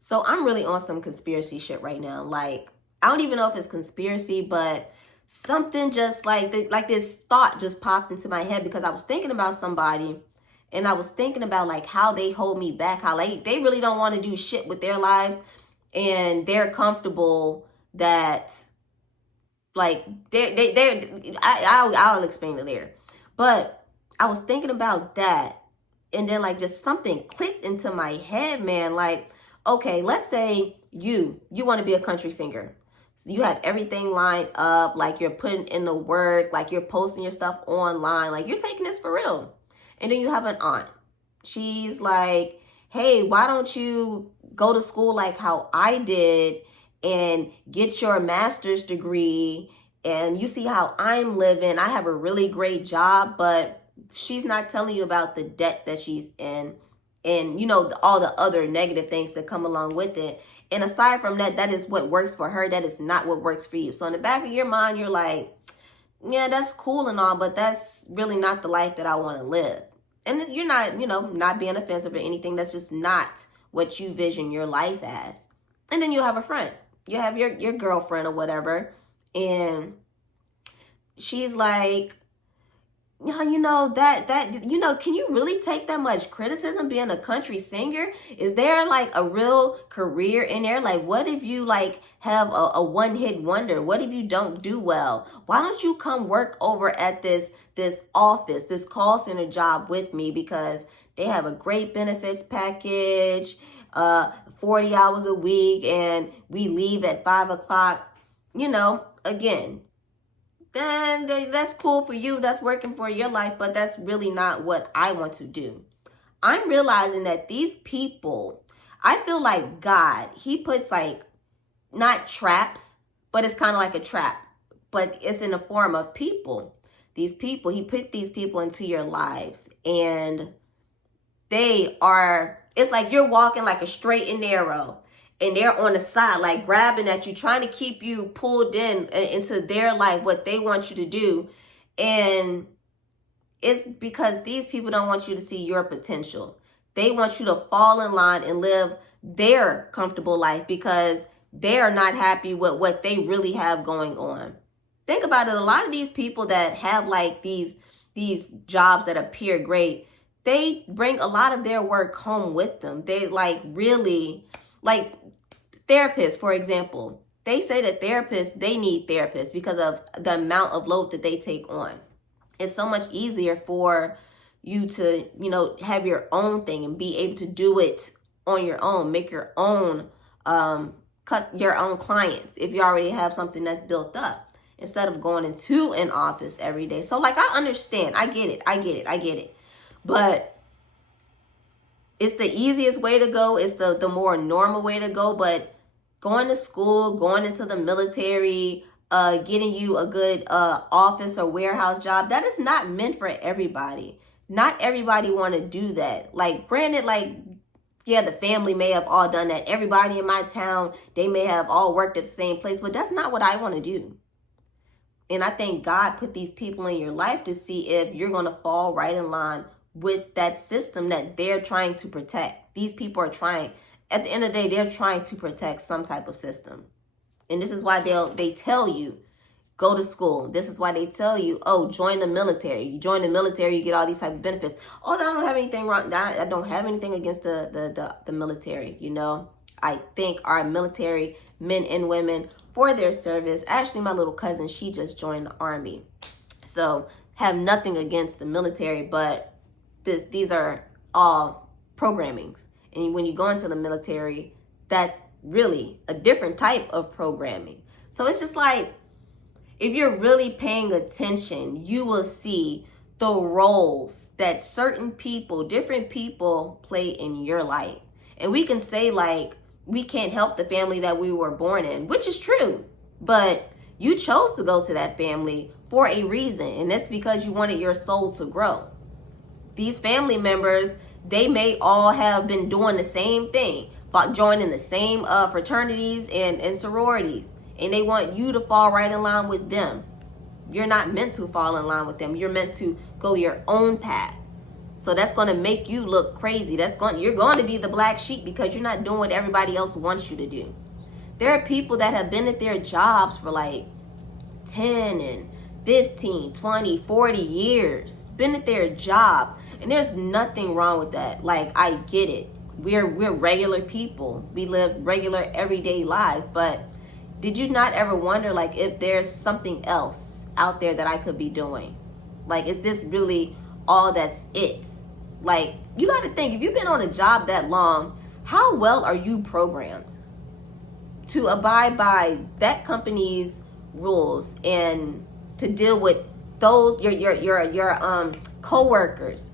So I'm really on some conspiracy shit right now. Like, I don't even know if it's conspiracy, but something just like this thought just popped into my head because I was thinking about somebody, and I was thinking about like how they hold me back, how like they really don't want to do shit with their lives, and they're comfortable that like I'll explain it later. But I was thinking about that, and then like just something clicked into my head, man. Like, okay, let's say you want to be a country singer. So you have everything lined up, like you're putting in the work, like you're posting your stuff online, like you're taking this for real. And then you have an aunt. She's like, hey, why don't you go to school like how I did and get your master's degree? And you see how I'm living. I have a really great job, but she's not telling you about the debt that she's in, and all the other negative things that come along with it. And aside from that, that is what works for her. That is not what works for you. So in the back of your mind, you're like, yeah, that's cool and all, but that's really not the life that I want to live. And you're not, not being offensive or anything. That's just not what you vision your life as. And then you have a friend. You have your girlfriend or whatever. And she's like, yeah, can you really take that much criticism being a country singer? Is there like a real career in there? Like, what if you like have a one-hit wonder? What if you don't do well? Why don't you come work over at this office, this call center job with me? Because they have a great benefits package, 40 hours a week, and we leave at 5 o'clock. Again, then that's cool for you. That's working for your life, but that's really not what I want to do. I'm realizing that these people, I feel like God, he puts like not traps, but it's kind of like a trap, but it's in the form of people. These people, he put these people into your lives, and it's like you're walking like a straight and narrow, and they're on the side, like grabbing at you, trying to keep you pulled into their life, what they want you to do. And it's because these people don't want you to see your potential. They want you to fall in line and live their comfortable life because they're not happy with what they really have going on. Think about it. A lot of these people that have like these jobs that appear great, they bring a lot of their work home with them. They like really, like therapists, for example. They say that they need therapists because of the amount of load that they take on. It's so much easier for you to, have your own thing and be able to do it on your own, make your own, your own clients if you already have something that's built up, instead of going into an office every day. So like, I understand. I get it. But it's the easiest way to go. It's the more normal way to go. But going to school, going into the military, getting you a good office or warehouse job, that is not meant for everybody. Not everybody want to do that. Like, granted, like, yeah, the family may have all done that. Everybody in my town, they may have all worked at the same place, but that's not what I want to do. And I think God put these people in your life to see if you're going to fall right in line with that system that they're trying to protect. These people are trying, at the end of the day, they're trying to protect some type of system. And this is why they tell you, go to school. This is why they tell you, oh, join the military. You join the military, you get all these type of benefits. Oh, I don't have anything wrong. I don't have anything against the military. I thank our military men and women for their service. Actually, my little cousin, she just joined the Army. So have nothing against the military, but these are all programmings. And when you go into the military, that's really a different type of programming. So it's just like, if you're really paying attention, you will see the roles that certain people, different people, play in your life. And we can say like, we can't help the family that we were born in, which is true. But you chose to go to that family for a reason. And that's because you wanted your soul to grow. These family members, they may all have been doing the same thing, joining the same fraternities and sororities. And they want you to fall right in line with them. You're not meant to fall in line with them. You're meant to go your own path. So that's going to make you look crazy. You're going to be the black sheep because you're not doing what everybody else wants you to do. There are people that have been at their jobs for like 10 and 15, 20, 40 years. Been at their jobs. And there's nothing wrong with that. Like, I get it. We're regular people. We live regular everyday lives. But did you not ever wonder, like, if there's something else out there that I could be doing? Like, is this really all that's it? Like, you got to think, if you've been on a job that long, how well are you programmed to abide by that company's rules and to deal with those your co-workers,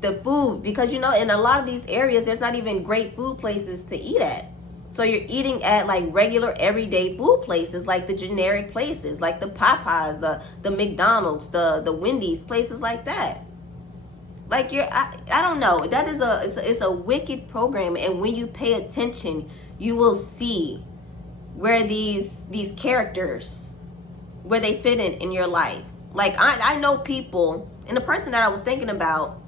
the food? Because, you know, in a lot of these areas, there's not even great food places to eat at. So you're eating at like regular everyday food places, like the generic places, like the Popeyes, the McDonald's, the Wendy's, places like that. Like, I don't know. That is it's a wicked program. And when you pay attention, you will see where these characters, where they fit in your life. Like, I know people, and the person that I was thinking about,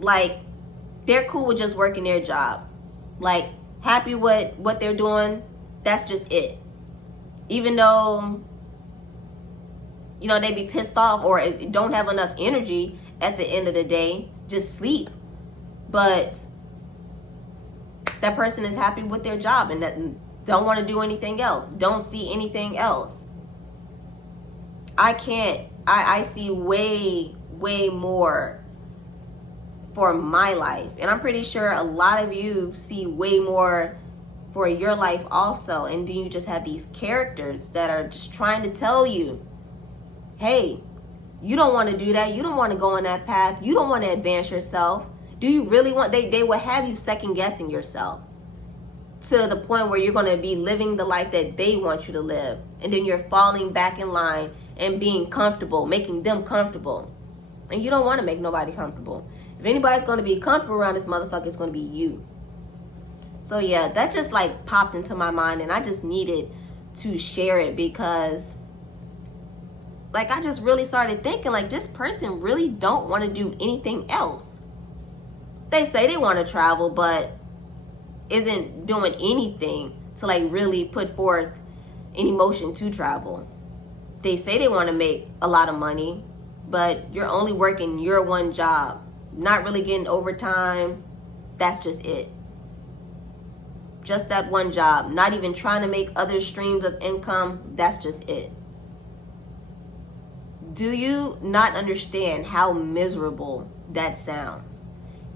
like, they're cool with just working their job. Like, happy with what they're doing, that's just it. Even though, you know, they be pissed off or don't have enough energy at the end of the day, just sleep. But that person is happy with their job and that don't want to do anything else, don't see anything else. I see way more for my life, and I'm pretty sure a lot of you see way more for your life also. And then you just have these characters that are just trying to tell you, hey, you don't want to do that, you don't want to go on that path, you don't want to advance yourself. Do you really want? They will have you second guessing yourself to the point where you're going to be living the life that they want you to live, and then you're falling back in line and being comfortable, making them comfortable. And you don't want to make nobody comfortable. If anybody's going to be comfortable around this motherfucker, it's going to be you. So yeah, that just like popped into my mind, and I just needed to share it because, like, I just really started thinking, like, this person really don't want to do anything else. They say they want to travel, but isn't doing anything to like really put forth any motion to travel. They say they want to make a lot of money, but you're only working your one job, not really getting overtime. That's just it. Just that one job, not even trying to make other streams of income. That's just it. Do you not understand how miserable that sounds?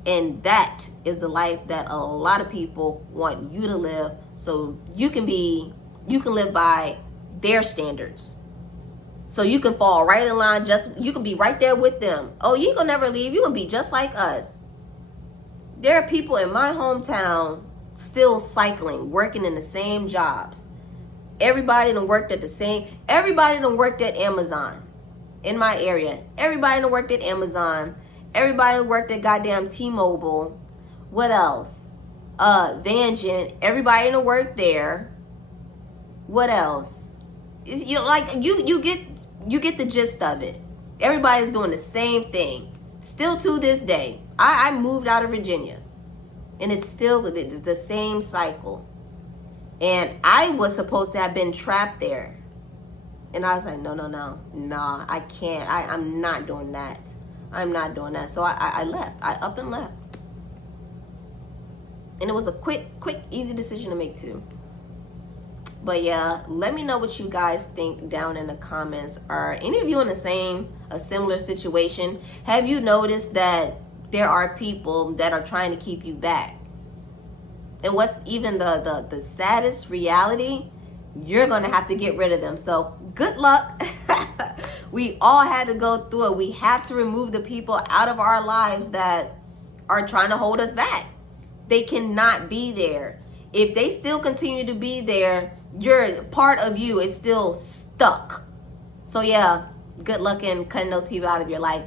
And that is the life that a lot of people want you to live, so you can live by their standards. So you can fall right in line, you can be right there with them. Oh, you ain't gonna never leave, you gonna be just like us. There are people in my hometown still cycling, working in the same jobs. Everybody done worked at Amazon in my area. Everybody done worked at Amazon. Everybody worked at goddamn T-Mobile. What else? Vangent. Everybody done worked there. What else? You get the gist of it. Everybody's doing the same thing. Still to this day. I moved out of Virginia, and it's still the same cycle. And I was supposed to have been trapped there. And I was like, no, I can't. I'm not doing that. I'm not doing that. So I left. I up and left. And it was a quick, easy decision to make too. But yeah, let me know what you guys think down in the comments. Are any of you in a similar situation? Have you noticed that there are people that are trying to keep you back? And what's even the saddest reality, you're going to have to get rid of them. So good luck. We all had to go through it. We have to remove the people out of our lives that are trying to hold us back. They cannot be there. If they still continue to be there, you're part of you is still stuck. So yeah, good luck in cutting those people out of your life.